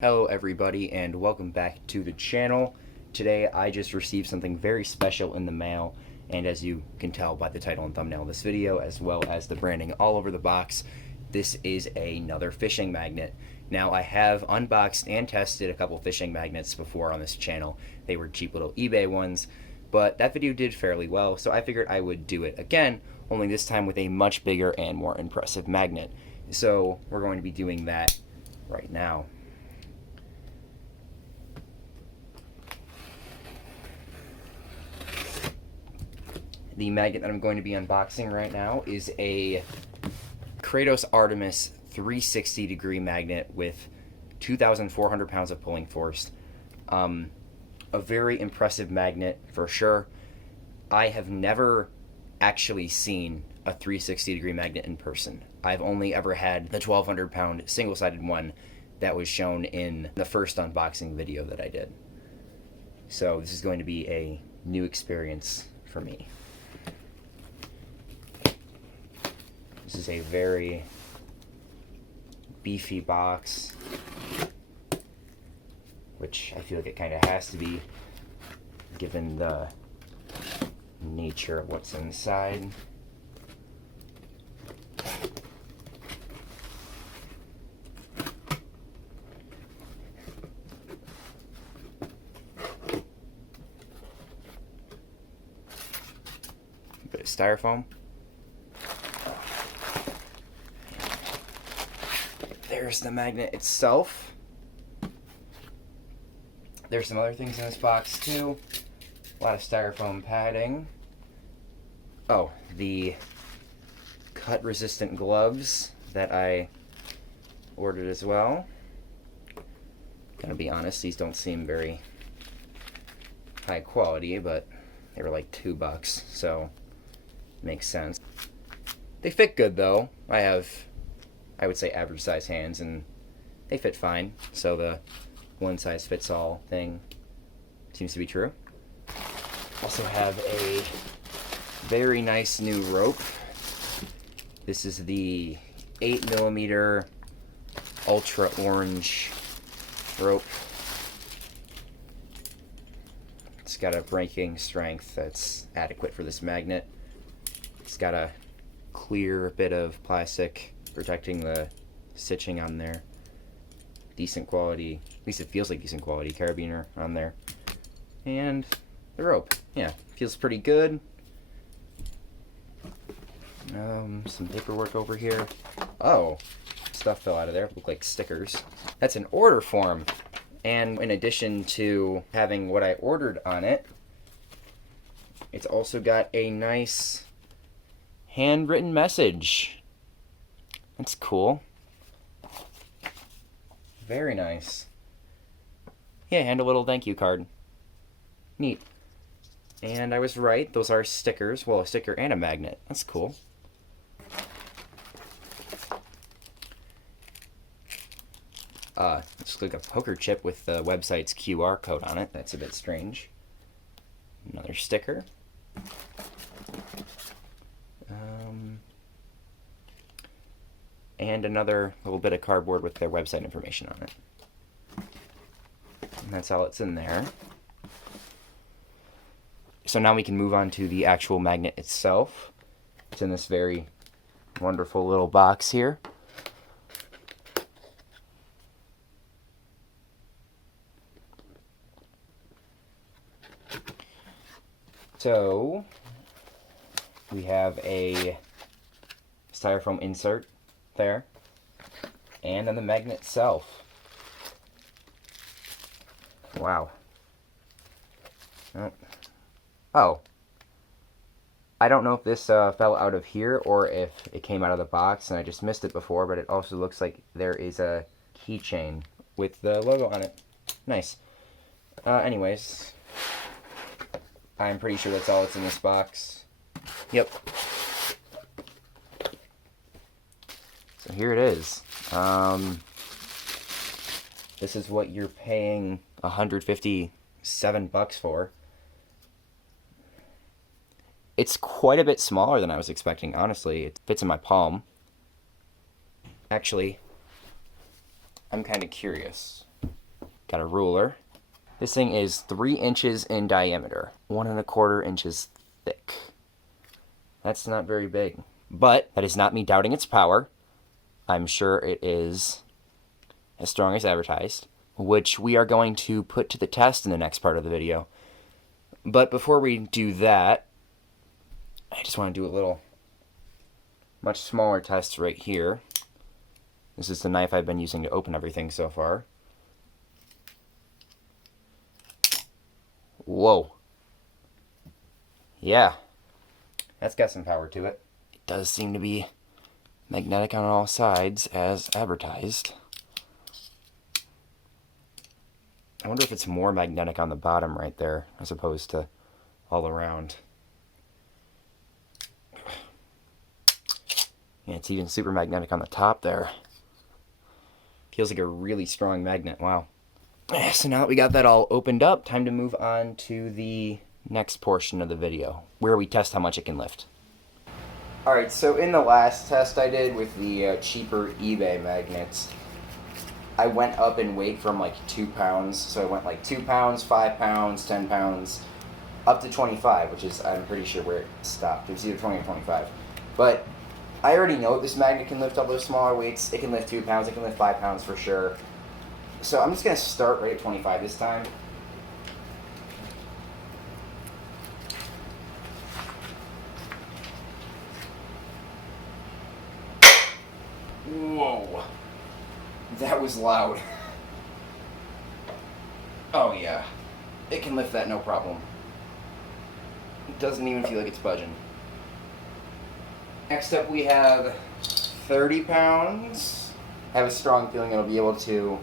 Hello everybody and welcome back to the channel. Today I just received something very special in the mail, and as you can tell by the title and thumbnail of this video as well as the branding all over the box, this is another fishing magnet. Now I have unboxed and tested a couple fishing magnets before on this channel. They were cheap little eBay ones, but that video did fairly well, so I figured I would do it again, only this time with a much bigger and more impressive magnet. So we're going to be doing that right now. The magnet that I'm going to be unboxing right now is a Kratos Artemis 360 degree magnet with 2,400 pounds of pulling force. A very impressive magnet for sure. I have never actually seen a 360 degree magnet in person. I've only ever had the 1,200 pound single-sided one that was shown in the first unboxing video that I did. So this is going to be a new experience for me. This is a very beefy box, which I feel like it kind of has to be given the nature of what's inside. A bit of styrofoam. There's the magnet itself. There's some other things in this box too. A lot of styrofoam padding. Oh, the cut-resistant gloves that I ordered as well. Gonna be honest, these don't seem very high quality, but they were like $2, so makes sense. They fit good though. I would say average size hands, and they fit fine, so the one size fits all thing seems to be true. Also have a very nice new rope. This is the 8mm ultra orange rope. It's got a breaking strength that's adequate for this magnet. It's got a clear bit of plastic protecting the stitching on there. Decent quality, at least it feels like decent quality carabiner on there. And the rope, yeah, feels pretty good. Some paperwork over here. Oh, stuff fell out of there, look like stickers. That's an order form. And in addition to having what I ordered on it, it's also got a nice handwritten message. That's cool. Very nice. Yeah, and a little thank you card. Neat. And I was right, those are stickers. Well, a sticker and a magnet. That's cool. It's like a poker chip with the website's QR code on it. That's a bit strange. Another sticker. And another little bit of cardboard with their website information on it. And that's all that's in there. So now we can move on to the actual magnet itself. It's in this very wonderful little box here. So we have a styrofoam insert there, and then the magnet itself. Wow. Oh. I don't know if this fell out of here or if it came out of the box and I just missed it before, but it also looks like there is a keychain with the logo on it. Nice. Anyways, I'm pretty sure that's all that's in this box. Yep. So here it is. This is what you're paying $157 for. It's quite a bit smaller than I was expecting, honestly. It fits in my palm. Actually, I'm kind of curious. Got a ruler. This thing is 3 inches in diameter, 1¼ inches thick. That's not very big. But that is not me doubting its power. I'm sure it is as strong as advertised, which we are going to put to the test in the next part of the video. But before we do that, I just want to do a little much smaller test right here. This is the knife I've been using to open everything so far. Whoa. Yeah. That's got some power to it. It does seem to be magnetic on all sides as advertised. I wonder if it's more magnetic on the bottom right there as opposed to all around. Yeah, it's even super magnetic on the top there. Feels like a really strong magnet. Wow. So now that we got that all opened up, time to move on to the next portion of the video, where we test how much it can lift. Alright, so in the last test I did with the cheaper eBay magnets, I went up in weight from like 2 pounds. So I went like 2 pounds, 5 pounds, 10 pounds, up to 25, which is, I'm pretty sure, where it stopped. It was either 20 or 25. But I already know this magnet can lift all those smaller weights. It can lift 2 pounds, it can lift 5 pounds for sure. So I'm just going to start right at 25 this time. Whoa. That was loud. Oh yeah. It can lift that no problem. It doesn't even feel like it's budging. Next up we have 30 pounds. I have a strong feeling it'll be able to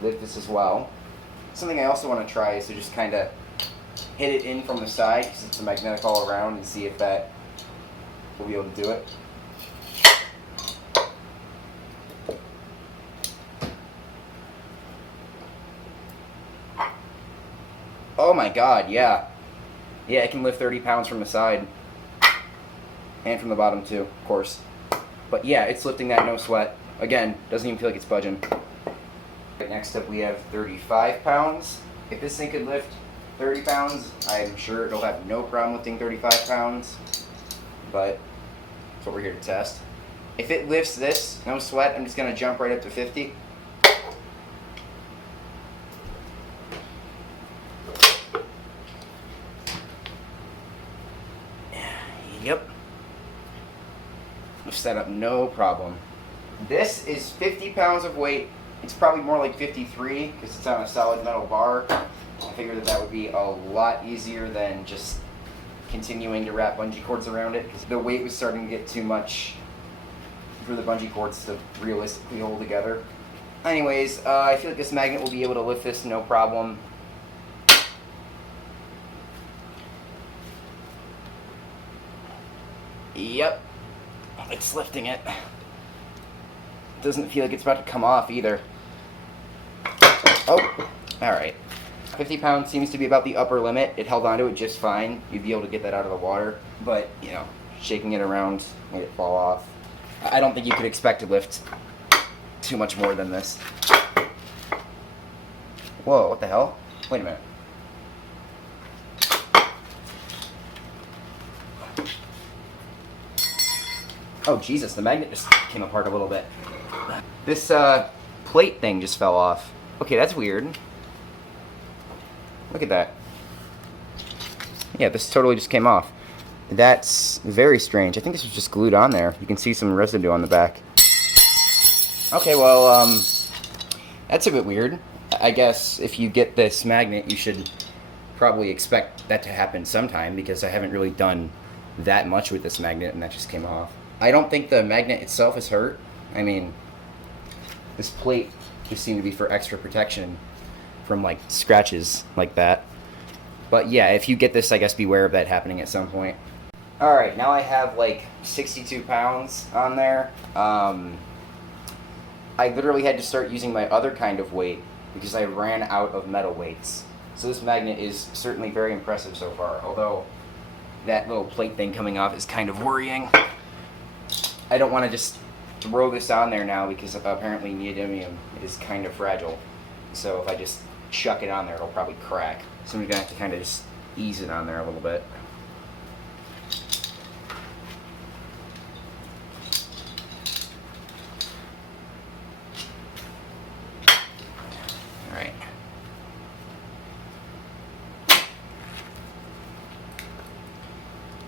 lift this as well. Something I also want to try is to just kind of hit it in from the side, because it's a magnetic all around, and see if that will be able to do it. Oh my god, yeah. Yeah, it can lift 30 pounds from the side. And from the bottom too, of course. But yeah, it's lifting that no sweat. Again, doesn't even feel like it's budging. Right, next up we have 35 pounds. If this thing could lift 30 pounds, I'm sure it'll have no problem lifting 35 pounds. But that's what we're here to test. If it lifts this, no sweat, I'm just going to jump right up to 50. Yep. Lifts that up no problem. This is 50 pounds of weight. It's probably more like 53 because it's on a solid metal bar. I figured that that would be a lot easier than just continuing to wrap bungee cords around it, because the weight was starting to get too much for the bungee cords to realistically hold together. Anyways, I feel like this magnet will be able to lift this no problem. Yep, it's lifting it. Doesn't feel like it's about to come off either. Oh, alright. 50 pounds seems to be about the upper limit. It held onto it just fine. You'd be able to get that out of the water. But, you know, shaking it around made it fall off. I don't think you could expect to lift too much more than this. Whoa, what the hell? Wait a minute. Oh, Jesus, the magnet just came apart a little bit. This plate thing just fell off. Okay, that's weird. Look at that. Yeah, this totally just came off. That's very strange. I think this was just glued on there. You can see some residue on the back. Okay, well, that's a bit weird. I guess if you get this magnet, you should probably expect that to happen sometime, because I haven't really done that much with this magnet and that just came off. I don't think the magnet itself is hurt. I mean, this plate just seemed to be for extra protection from like scratches like that. But yeah, if you get this, I guess beware of that happening at some point. Alright, now I have like 62 pounds on there. I literally had to start using my other kind of weight because I ran out of metal weights. So this magnet is certainly very impressive so far, although that little plate thing coming off is kind of worrying. I don't want to just throw this on there now because apparently neodymium is kind of fragile. So if I just chuck it on there, it'll probably crack. So I'm gonna have to kind of just ease it on there a little bit. All right.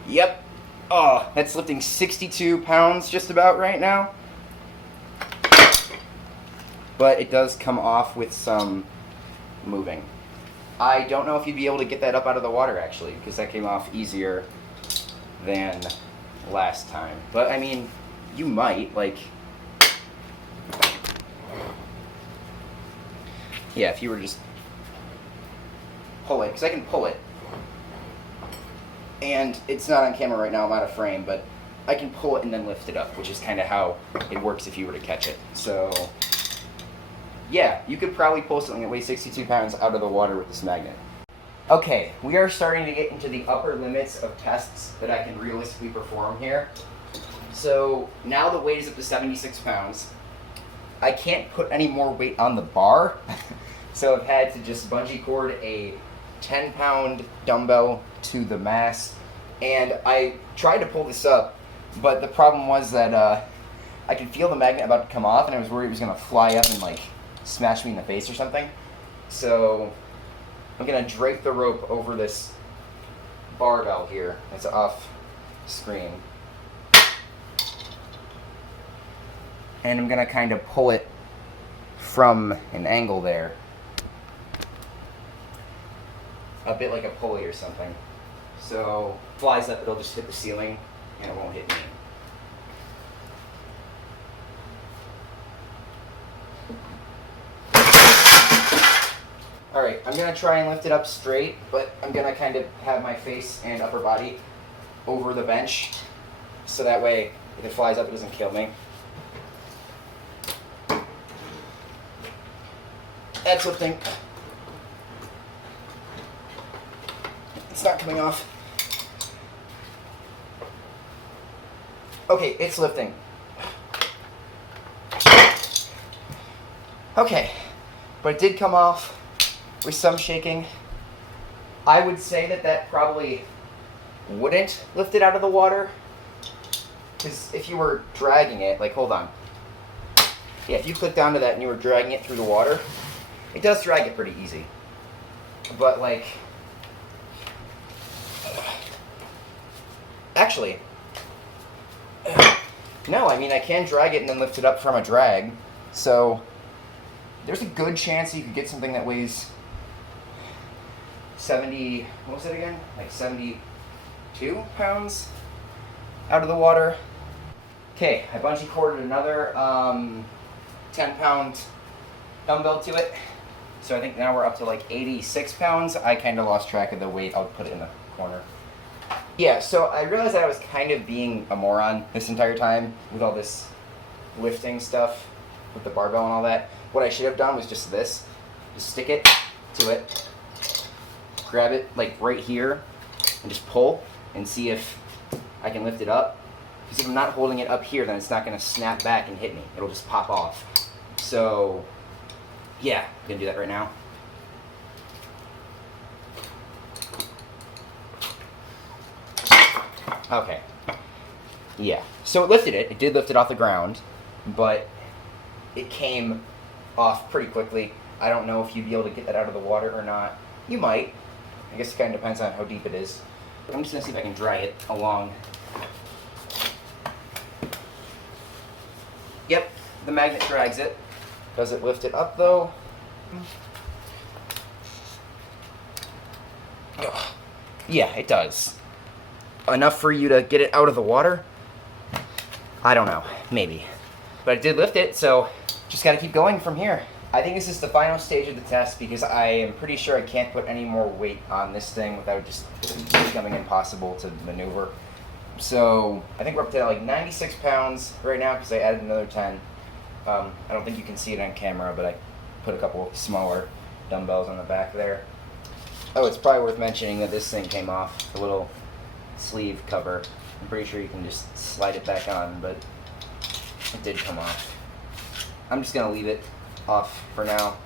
Yep. Oh, that's lifting 62 pounds just about right now. But it does come off with some moving. I don't know if you'd be able to get that up out of the water, actually, because that came off easier than last time. But, I mean, you might, like... Yeah, if you were to just pull it, because I can pull it. And it's not on camera right now, I'm out of frame, but I can pull it and then lift it up, which is kind of how it works if you were to catch it. So, yeah, you could probably pull something that weighs 62 pounds out of the water with this magnet. Okay, we are starting to get into the upper limits of tests that I can realistically perform here. So, now the weight is up to 76 pounds. I can't put any more weight on the bar, so I've had to just bungee cord a 10-pound dumbbell to the mast, and I tried to pull this up, but the problem was that I could feel the magnet about to come off, and I was worried it was going to fly up and like smash me in the face or something. So I'm going to drape the rope over this barbell here. It's off screen. And I'm going to kind of pull it from an angle there. A bit like a pulley or something. So, flies up, it'll just hit the ceiling, and it won't hit me. Alright, I'm going to try and lift it up straight, but I'm going to kind of have my face and upper body over the bench, so that way, if it flies up, it doesn't kill me. That's lifting. It's not coming off. Okay, it's lifting. Okay, but it did come off with some shaking. I would say that that probably wouldn't lift it out of the water, because if you were dragging it, like, hold on. Yeah, if you clicked onto that and you were dragging it through the water, it does drag it pretty easy. But, like... Actually, no, I mean, I can drag it and then lift it up from a drag, so there's a good chance you could get something that weighs 70, what was it again? Like 72 pounds out of the water. Okay, I bungee corded another 10-pound dumbbell to it, so I think now we're up to like 86 pounds. I kind of lost track of the weight. I'll put it in the corner. Yeah, so I realized that I was kind of being a moron this entire time with all this lifting stuff with the barbell and all that. What I should have done was just this. Just stick it to it, grab it like right here, and just pull and see if I can lift it up. Because if I'm not holding it up here, then it's not going to snap back and hit me. It'll just pop off. So, yeah, I'm going to do that right now. Okay. Yeah. So it lifted it. It did lift it off the ground, but it came off pretty quickly. I don't know if you'd be able to get that out of the water or not. You might. I guess it kind of depends on how deep it is. I'm just going to see if I can drag it along. Yep, the magnet drags it. Does it lift it up, though? Yeah, it does. Enough for you to get it out of the water? I don't know. Maybe. But I did lift it, so just got to keep going from here. I think this is the final stage of the test because I am pretty sure I can't put any more weight on this thing without just becoming impossible to maneuver. So I think we're up to like 96 pounds right now because I added another 10. I don't think you can see it on camera, but I put a couple smaller dumbbells on the back there. Oh, it's probably worth mentioning that this thing came off the little sleeve cover. I'm pretty sure you can just slide it back on, but it did come off. I'm just going to leave it off for now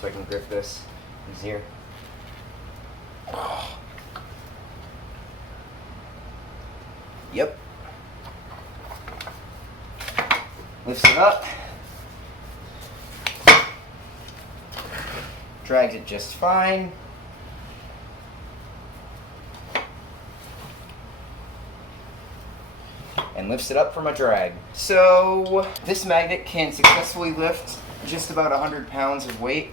so so I can grip this easier. Yep. Lifts it up. Drags it just fine. And lifts it up from a drag. So this magnet can successfully lift just about 100 pounds of weight.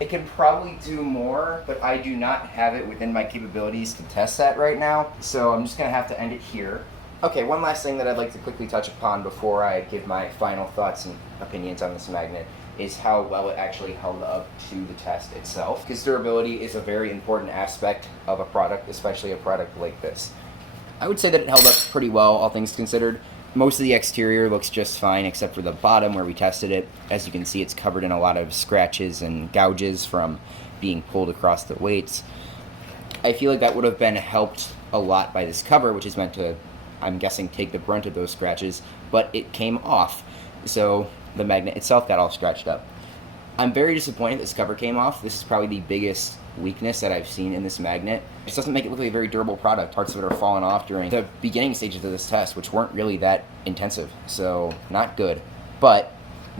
It can probably do more, but I do not have it within my capabilities to test that right now, so I'm just going to have to end it here. Okay, one last thing that I'd like to quickly touch upon before I give my final thoughts and opinions on this magnet is how well it actually held up to the test itself. Because durability is a very important aspect of a product, especially a product like this. I would say that it held up pretty well, all things considered. Most of the exterior looks just fine, except for the bottom where we tested it. As you can see, it's covered in a lot of scratches and gouges from being pulled across the weights. I feel like that would have been helped a lot by this cover, which is meant to, I'm guessing, take the brunt of those scratches, but it came off, so the magnet itself got all scratched up. I'm very disappointed this cover came off. This is probably the biggest weakness that I've seen in this magnet. It doesn't make it look like a very durable product. Parts of it are falling off during the beginning stages of this test, which weren't really that intensive, so not good. But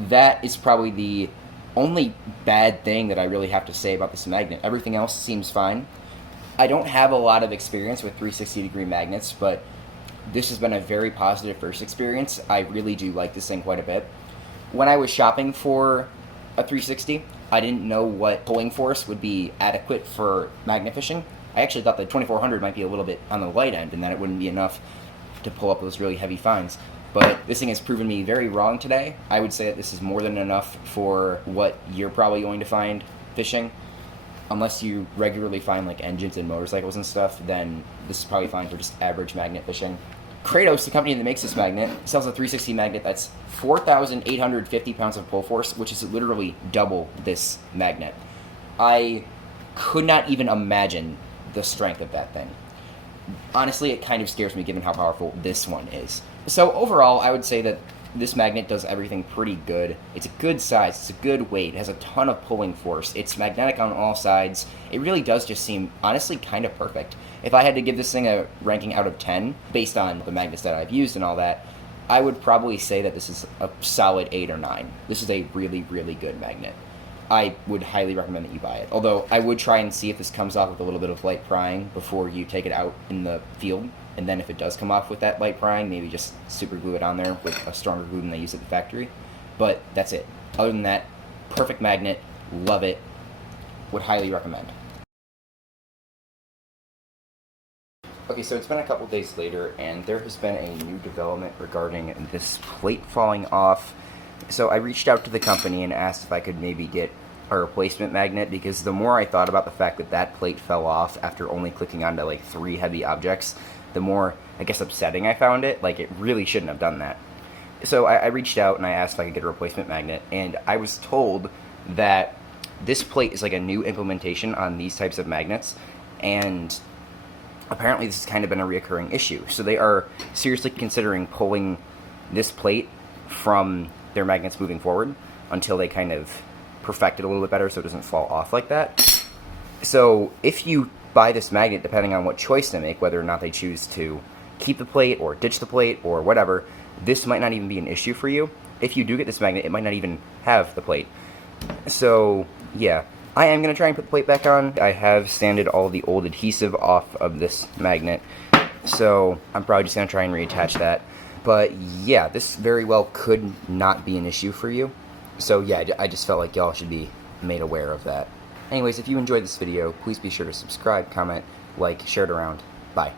that is probably the only bad thing that I really have to say about this magnet. Everything else seems fine. I don't have a lot of experience with 360-degree magnets, but this has been a very positive first experience. I really do like this thing quite a bit. When I was shopping for a 360, I didn't know what pulling force would be adequate for magnet fishing. I actually thought the 2400 might be a little bit on the light end and that it wouldn't be enough to pull up those really heavy finds. But this thing has proven me very wrong today. I would say that this is more than enough for what you're probably going to find fishing. Unless you regularly find like engines and motorcycles and stuff, then this is probably fine for just average magnet fishing. Kratos, the company that makes this magnet, sells a 360 magnet that's 4,850 pounds of pull force, which is literally double this magnet. I could not even imagine the strength of that thing. Honestly, it kind of scares me given how powerful this one is. So overall, I would say that this magnet does everything pretty good. It's a good size, it's a good weight, it has a ton of pulling force, it's magnetic on all sides. It really does just seem, honestly, kind of perfect. If I had to give this thing a ranking out of 10, based on the magnets that I've used and all that, I would probably say that this is a solid 8 or 9. This is a really, really good magnet. I would highly recommend that you buy it. Although, I would try and see if this comes off with a little bit of light prying before you take it out in the field. And then if it does come off with that light prying, maybe just super glue it on there with a stronger glue than they use at the factory. But that's it. Other than that, perfect magnet, love it, would highly recommend. Okay, so it's been a couple days later, and there has been a new development regarding this plate falling off. So I reached out to the company and asked if I could maybe get a replacement magnet, because the more I thought about the fact that that plate fell off after only clicking onto like 3 heavy objects, the more, I guess, upsetting I found it. Like, it really shouldn't have done that. So I reached out and I asked if I could get a replacement magnet, and I was told that this plate is like a new implementation on these types of magnets, and apparently this has kind of been a reoccurring issue. So they are seriously considering pulling this plate from their magnets moving forward until they kind of perfect it a little bit better so it doesn't fall off like that. So if you buy this magnet, depending on what choice they make, whether or not they choose to keep the plate or ditch the plate or whatever, this might not even be an issue for you. If you do get this magnet, it might not even have the plate. So yeah, I am going to try and put the plate back on. I have sanded all the old adhesive off of this magnet, so I'm probably just going to try and reattach that. But yeah, this very well could not be an issue for you. So yeah, I just felt like y'all should be made aware of that. Anyways, if you enjoyed this video, please be sure to subscribe, comment, like, share it around. Bye.